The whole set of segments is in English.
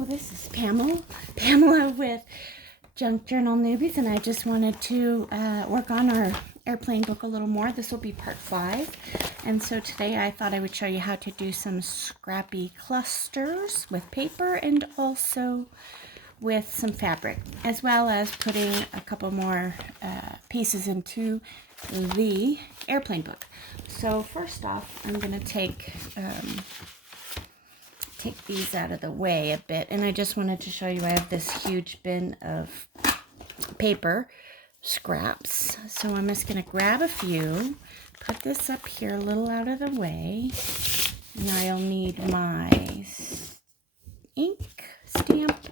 Hello, this is Pamela with Junk Journal Newbies, and I just wanted to work on our airplane book a little more. This will be part 5, and so today I thought I would show you how to do some scrappy clusters with paper and also with some fabric, as well as putting a couple more pieces into the airplane book. So first off, I'm going to take these out of the way a bit, and I just wanted to show you I have this huge bin of paper scraps. So I'm just going to grab a few, put this up here a little out of the way, and I'll need my ink stamp,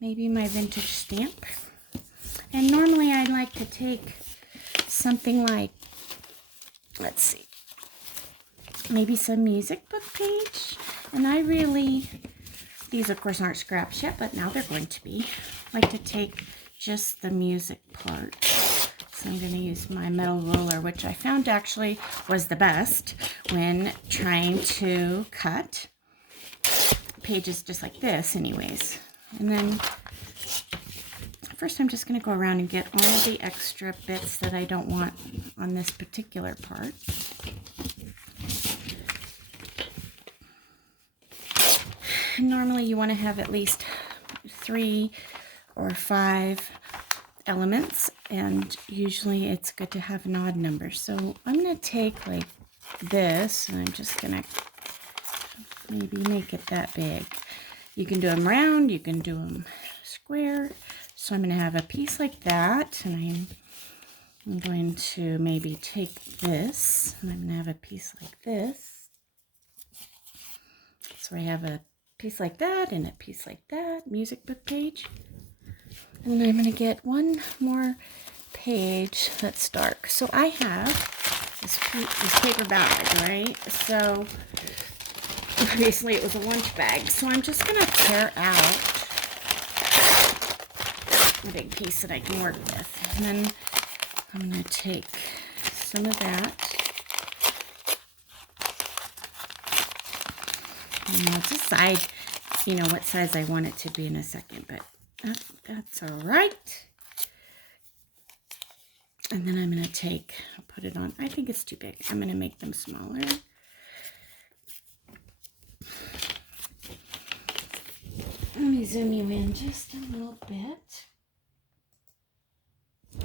maybe my vintage stamp. And normally I like to take something like, let's see, maybe some music book page. And I really, these of course aren't scraps yet, but now they're going to be. I like to take just the music part. So I'm going to use my metal ruler, which I found actually was the best when trying to cut pages just like this anyways. And then first I'm just going to go around and get all the extra bits that I don't want on this particular part. Normally you want to have at least 3 or 5 elements, and usually it's good to have an odd number. So I'm going to take like this, and I'm just going to maybe make it that big. You can do them round, you can do them square. So I'm going to have a piece like that, and I'm going to maybe take this, and I'm going to have a piece like this. So I have a piece like that and a piece like that, music book page. And then I'm going to get one more page that's dark. So I have this paper bag, right? So obviously it was a lunch bag. So I'm just going to tear out a big piece that I can work with. And then I'm going to take some of that. And I'll decide, what size I want it to be in a second, but that's all right. And then I'm going to put it on. I think it's too big. I'm going to make them smaller. Let me zoom you in just a little bit.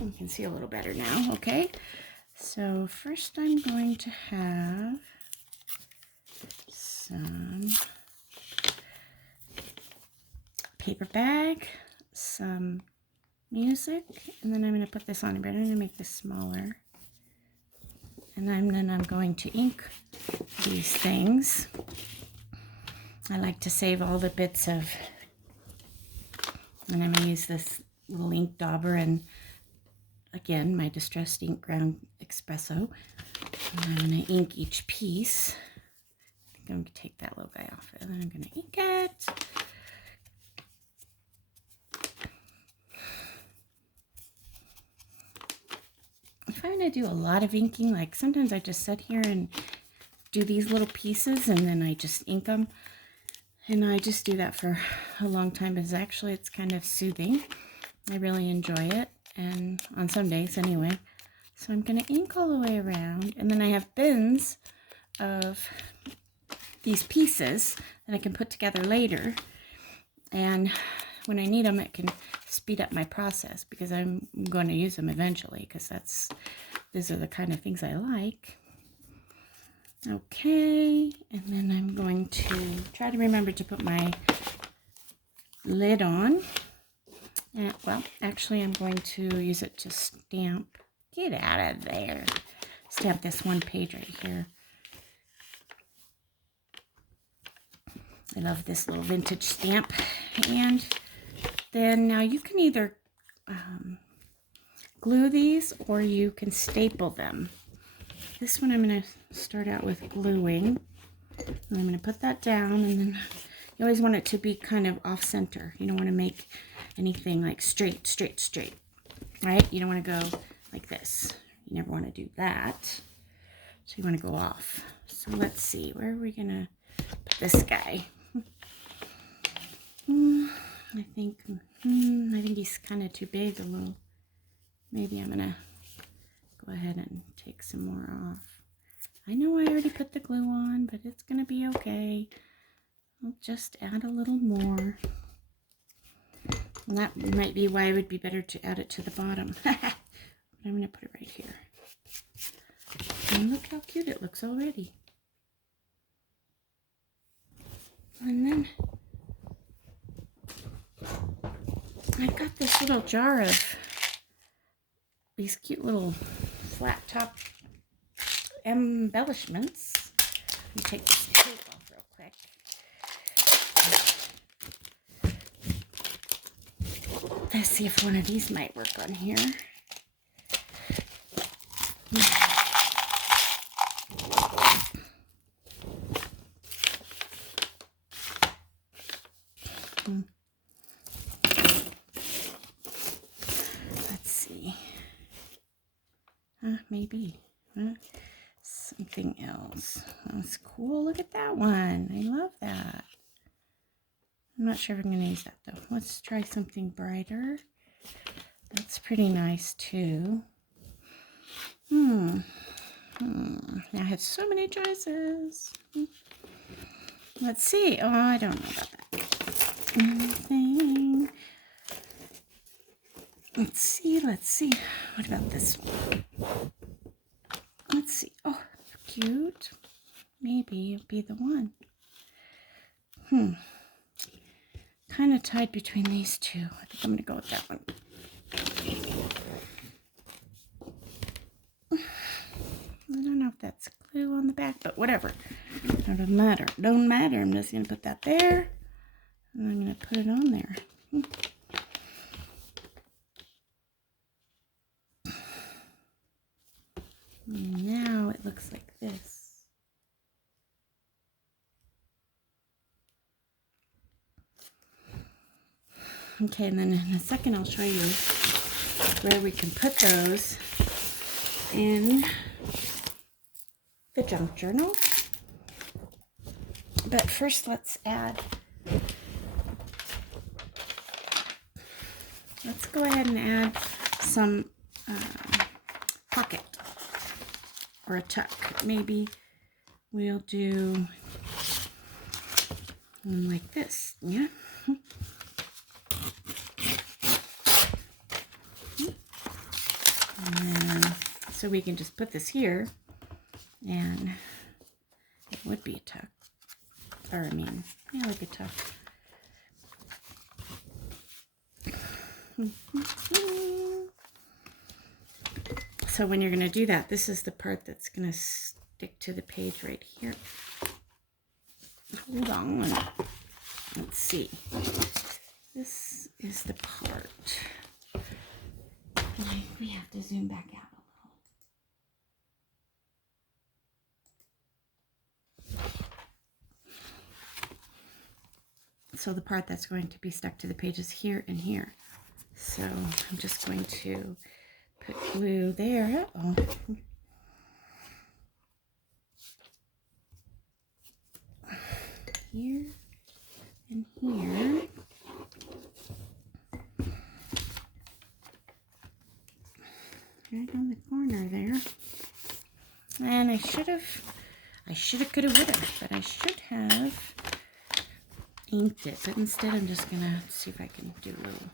You can see a little better now, okay? So first I'm going to have some paper bag, some music, and then I'm going to put this on a bit. I'm going to make this smaller, and then I'm going to ink these things. I like to save all the bits of, and I'm going to use this little ink dauber and again my distressed ink ground espresso, and I'm going to ink each piece. I'm going to take that little guy off, and then I'm going to ink it. If I'm going to do a lot of inking, like sometimes I just sit here and do these little pieces and then I just ink them. And I just do that for a long time because actually it's kind of soothing. I really enjoy it, and on some days anyway. So I'm going to ink all the way around, and then I have bins of these pieces that I can put together later, and when I need them it can speed up my process because I'm going to use them eventually, because these are the kind of things I like. Okay, and then I'm going to try to remember to put my lid on. Well, actually I'm going to use it to stamp. Get out of there. Stamp this one page right here. I love this little vintage stamp. And then now you can either glue these or you can staple them. This one I'm going to start out with gluing. And I'm going to put that down, and then you always want it to be kind of off center. You don't want to make anything like straight, right? You don't want to go like this. You never want to do that. So you want to go off. So let's see, where are we going to put this guy? I think he's kind of too big a little. Maybe I'm gonna go ahead and take some more off. I know I already put the glue on, but it's gonna be okay. I'll just add a little more. And that might be why it would be better to add it to the bottom. But I'm gonna put it right here. And look how cute it looks already. And then I've got this little jar of these cute little flat top embellishments. Let me take this tape off real quick. Let's see if one of these might work on here. Let's see. Maybe. Something else. That's cool. Look at that one. I love that. I'm not sure if I'm going to use that though. Let's try something brighter. That's pretty nice too. I have so many choices. Let's see. Oh, I don't know about that. Let's see. What about this one? Let's see. Oh, cute. Maybe it'll be the one. Kind of tied between these two. I think I'm going to go with that one. I don't know if that's glue on the back, but whatever. It doesn't matter. Don't matter. I'm just going to put that there. And I'm going to put it on there. And now it looks like this. Okay, and then in a second I'll show you where we can put those in the junk journal. But first let's go ahead and add some pocket or a tuck. Maybe we'll do one like this, yeah. And so we can just put this here, and it would be a tuck, or I mean, yeah, like a tuck. So when you're going to do that, this is the part that's going to stick to the page right here. Hold on. Let's see. This is the part. We have to zoom back out a little. So the part that's going to be stuck to the page is here and here. So I'm just going to put glue there. Uh-oh. Here and here. Right on the corner there. And I should have, could have, would have, but I should have inked it. But instead I'm just going to see if I can do a little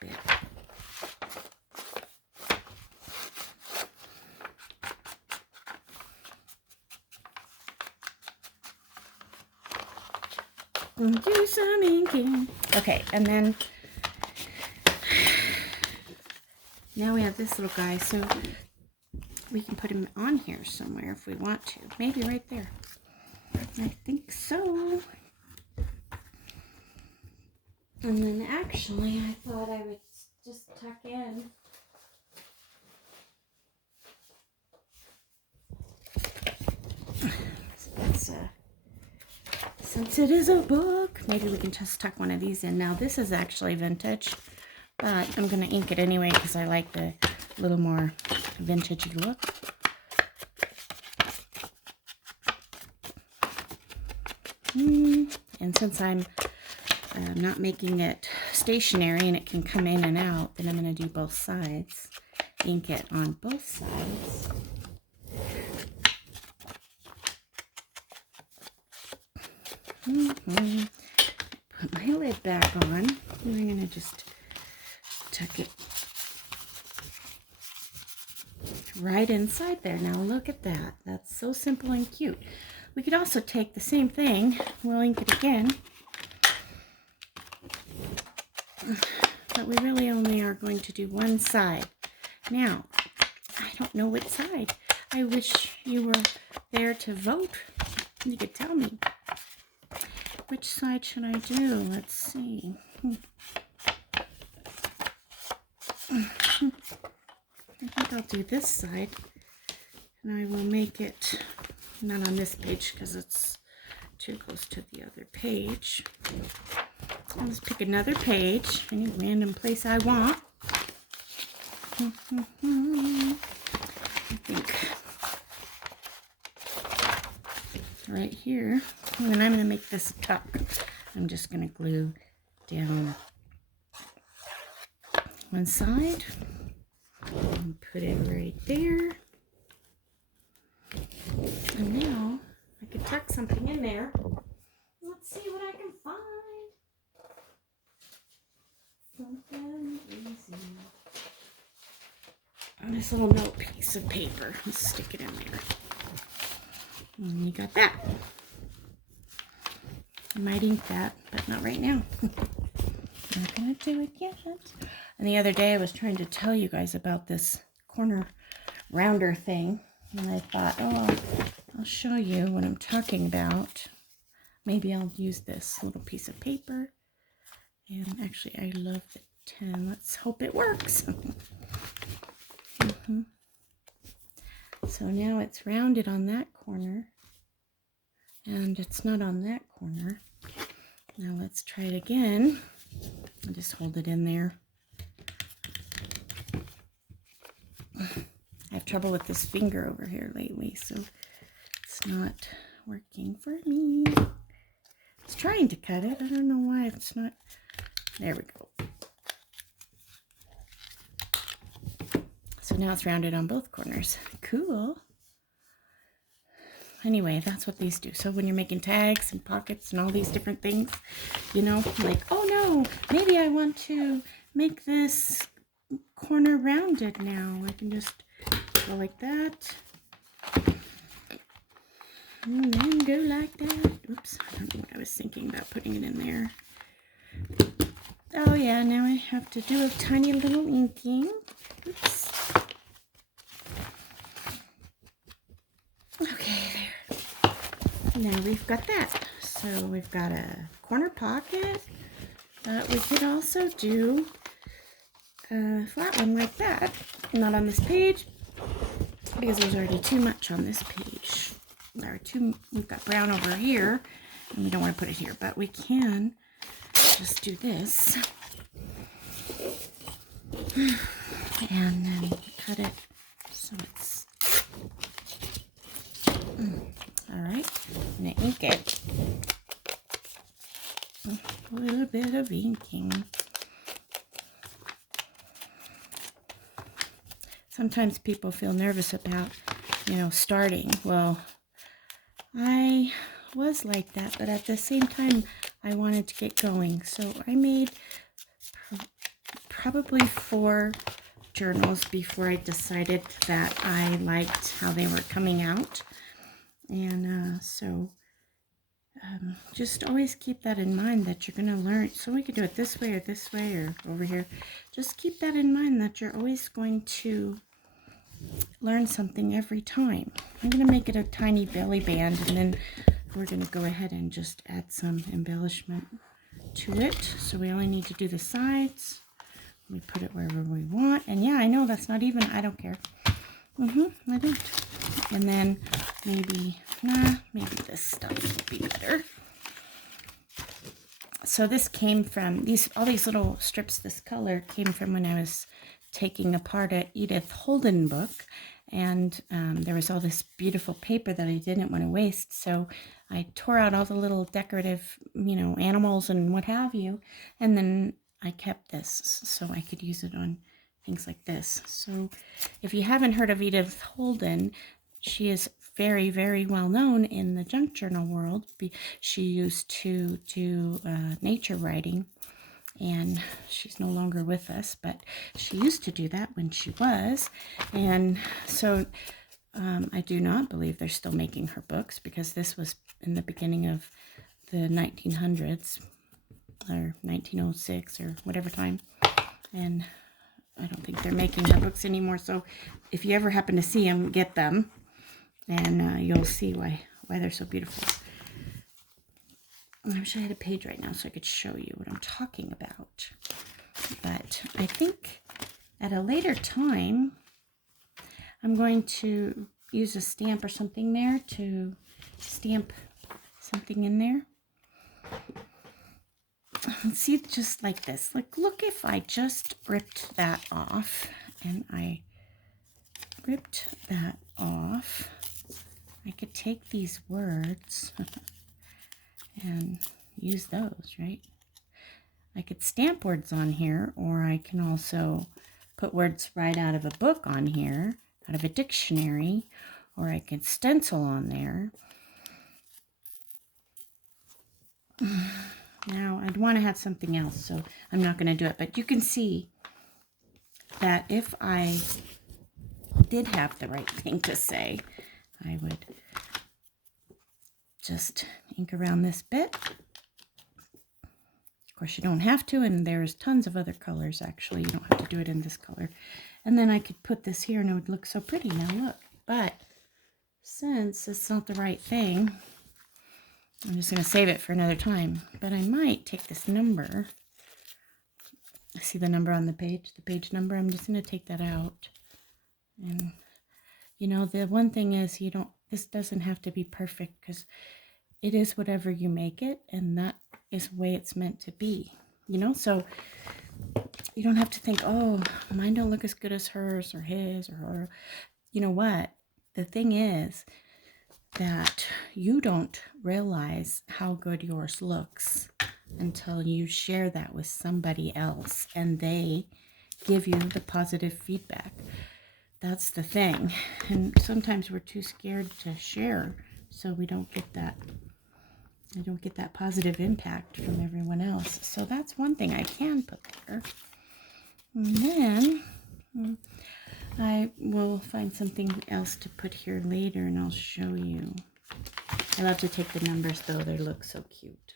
bit. And do some inking. Okay, and then now we have this little guy, so we can put him on here somewhere if we want to. Maybe right there. I think so. And then actually, I thought I would just tuck in. Since it is a book, maybe we can just tuck one of these in. Now, this is actually vintage, but I'm going to ink it anyway because I like the little more vintage look. And since I'm not making it stationary and it can come in and out, then I'm going to do both sides. Ink it on both sides. Put my lid back on. And I'm going to just tuck it right inside there. Now look at that. That's so simple and cute. We could also take the same thing. We'll ink it again. But we really only are going to do one side. Now, I don't know which side. I wish you were there to vote. You could tell me. Which side should I do? Let's see. I think I'll do this side. And I will make it not on this page because it's too close to the other page. I'll just pick another page, any random place I want. I think right here, and then I'm going to make this tuck. I'm just going to glue down one side and put it right there. And now I could tuck something in there. Let's see what I can find. Something easy. On this little note piece of paper. Let's stick it in there. And you got that. I might ink that, but not right now. Not gonna do it yet. And the other day I was trying to tell you guys about this corner rounder thing. And I thought, oh, I'll show you what I'm talking about. Maybe I'll use this little piece of paper. And actually, I love the 10. Let's hope it works. So now it's rounded on that corner. And it's not on that corner. Now let's try it again. I'll just hold it in there. I have trouble with this finger over here lately, so it's not working for me. It's trying to cut it. I don't know why it's not. There we go. So now it's rounded on both corners. Cool. Anyway, that's what these do. So when you're making tags and pockets and all these different things, you know, like, oh no, maybe I want to make this corner rounded now. I can just go like that. And then go like that. Oops, I don't know what I was thinking about putting it in there. Oh yeah, now I have to do a tiny little inking. Oops. Okay, there. Now we've got that. So we've got a corner pocket. We could also do a flat one like that. Not on this page, because there's already too much on this page. There are we've got brown over here, and we don't want to put it here, but we can just do this. And then cut it so it's all right. I'm gonna ink it. A little bit of inking. Sometimes people feel nervous about, you know, starting. Well, I was like that, but at the same time, I wanted to get going. So I made probably 4 journals before I decided that I liked how they were coming out. And just always keep that in mind, that you're going to learn. So we could do it this way or over here. Just keep that in mind, that you're always going to learn something every time. I'm going to make it a tiny belly band, and then we're going to go ahead and just add some embellishment to it. So we only need to do the sides. We put it wherever we want. And yeah, I know that's not even, I don't care. I don't. And then maybe this stuff will be better. So this came from, all these little strips, this color came from when I was taking apart a Edith Holden book. And there was all this beautiful paper that I didn't want to waste, so I tore out all the little decorative, animals and what have you, and then I kept this so I could use it on things like this. So if you haven't heard of Edith Holden, she is very, very well known in the junk journal world. She used to do nature writing, and she's no longer with us, but she used to do that when she was. And so I do not believe they're still making her books, because this was in the beginning of the 1900s or 1906 or whatever time, and I don't think they're making her books anymore. So if you ever happen to see them, get them, and you'll see why they're so beautiful. I wish I had a page right now so I could show you what I'm talking about. But I think at a later time, I'm going to use a stamp or something there to stamp something in there. See, just like this. Like, look, if I just ripped that off, and I ripped that off, I could take these words and use those, right? I could stamp words on here, or I can also put words right out of a book on here, out of a dictionary, or I could stencil on there. Now, I'd want to have something else, so I'm not going to do it. But you can see that if I did have the right thing to say, I would just ink around this bit. Of course, you don't have to, and there's tons of other colors, actually. You don't have to do it in this color. And then I could put this here, and it would look so pretty. Now, look. But since it's not the right thing, I'm just going to save it for another time. But I might take this number. I see the number on the page number. I'm just going to take that out. And, the one thing is, this doesn't have to be perfect, because it is whatever you make it, and that is the way it's meant to be. So you don't have to think, oh, mine don't look as good as hers or his or her. You know what? The thing is that you don't realize how good yours looks until you share that with somebody else and they give you the positive feedback. That's the thing. And sometimes we're too scared to share, so we don't get that positive impact from everyone else. So that's one thing I can put there. And then I will find something else to put here later, and I'll show you. I love to take the numbers, though. They look so cute.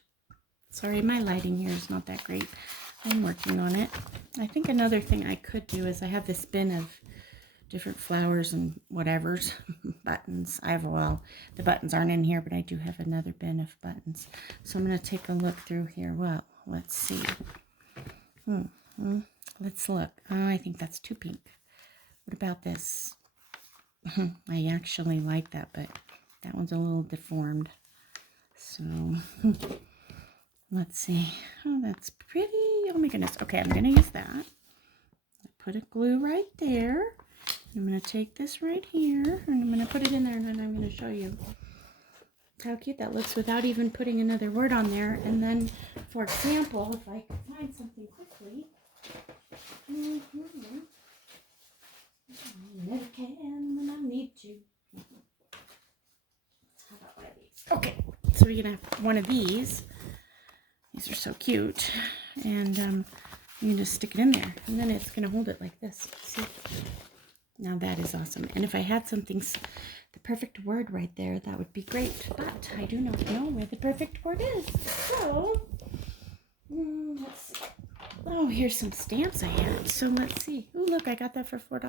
Sorry, my lighting here is not that great. I'm working on it. I think another thing I could do is I have this bin of different flowers and whatever's, buttons. The buttons aren't in here, but I do have another bin of buttons. So I'm going to take a look through here. Well, let's see. Let's look. Oh, I think that's too pink. What about this? I actually like that, but that one's a little deformed. So let's see. Oh, that's pretty. Oh my goodness. Okay, I'm going to use that. Put a glue right there. I'm going to take this right here, and I'm going to put it in there, and then I'm going to show you how cute that looks without even putting another word on there. And then, for example, if I could find something quickly. I never can when I need to. How about one of these? Okay, so we're going to have one of these. These are so cute. And you can just stick it in there, and then it's going to hold it like this. See? Now that is awesome. And if I had something, the perfect word right there, that would be great. But I do not know where the perfect word is. So, let's see. Oh, here's some stamps I have. So let's see. Oh, look, I got that for $4.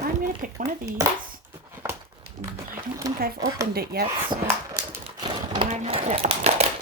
I'm going to pick one of these. I don't think I've opened it yet, so I might have to